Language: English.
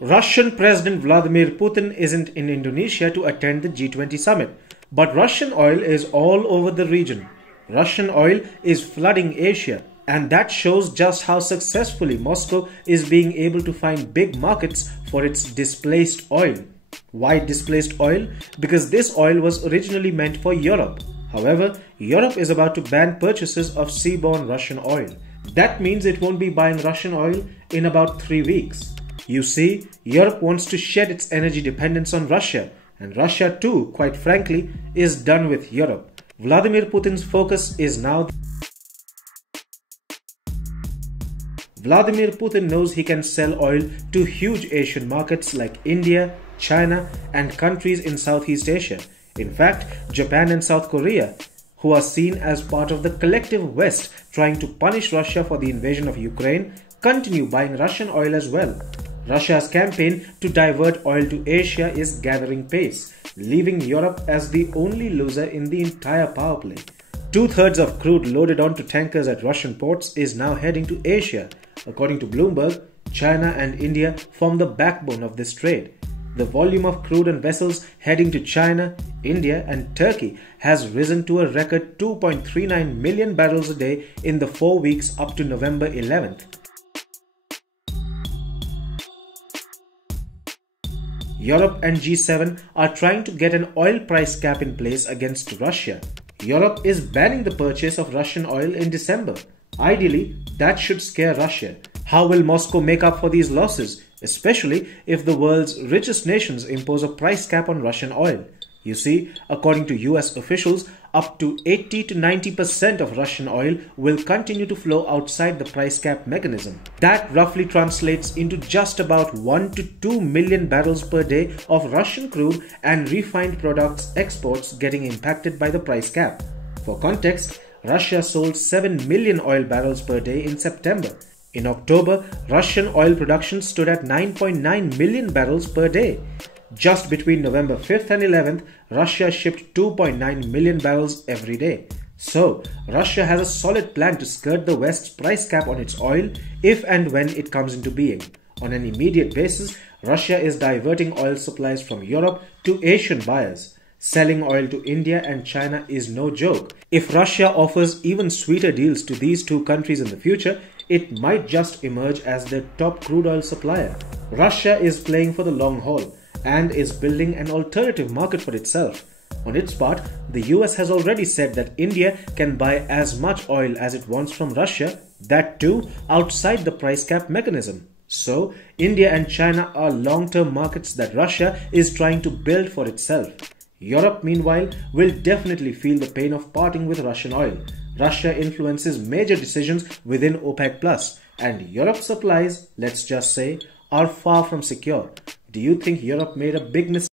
Russian President Vladimir Putin isn't in Indonesia to attend the G20 summit, but Russian oil is all over the region. Russian oil is flooding Asia, and that shows just how successfully Moscow is being able to find big markets for its displaced oil. Why displaced oil? Because this oil was originally meant for Europe. However, Europe is about to ban purchases of seaborne Russian oil. That means it won't be buying Russian oil in about 3 weeks. You see, Europe wants to shed its energy dependence on Russia, and Russia too, quite frankly, is done with Europe. Vladimir Putin's focus is now. Vladimir Putin knows he can sell oil to huge Asian markets like India, China, and countries in Southeast Asia. In fact, Japan and South Korea, who are seen as part of the collective West trying to punish Russia for the invasion of Ukraine, continue buying Russian oil as well. Russia's campaign to divert oil to Asia is gathering pace, leaving Europe as the only loser in the entire power play. 2/3 of crude loaded onto tankers at Russian ports is now heading to Asia. According to Bloomberg, China and India form the backbone of this trade. The volume of crude and vessels heading to China, India and Turkey has risen to a record 2.39 million barrels a day in the 4 weeks up to November 11th. Europe and G7 are trying to get an oil price cap in place against Russia. Europe is banning the purchase of Russian oil in December. Ideally, that should scare Russia. How will Moscow make up for these losses, especially if the world's richest nations impose a price cap on Russian oil? You see, according to US officials, up to 80 to 90% of Russian oil will continue to flow outside the price cap mechanism. That roughly translates into just about 1 to 2 million barrels per day of Russian crude and refined products exports getting impacted by the price cap. For context, Russia sold 7 million oil barrels per day in September. In October, Russian oil production stood at 9.9 million barrels per day. Just between November 5th and 11th, Russia shipped 2.9 million barrels every day. So, Russia has a solid plan to skirt the West's price cap on its oil if and when it comes into being. On an immediate basis, Russia is diverting oil supplies from Europe to Asian buyers. Selling oil to India and China is no joke. If Russia offers even sweeter deals to these two countries in the future, it might just emerge as their top crude oil supplier. Russia is playing for the long haul and is building an alternative market for itself. On its part, the US has already said that India can buy as much oil as it wants from Russia, that too outside the price cap mechanism. So, India and China are long-term markets that Russia is trying to build for itself. Europe, meanwhile, will definitely feel the pain of parting with Russian oil. Russia influences major decisions within OPEC+, and Europe's supplies, let's just say, are far from secure. Do you think Europe made a big mistake?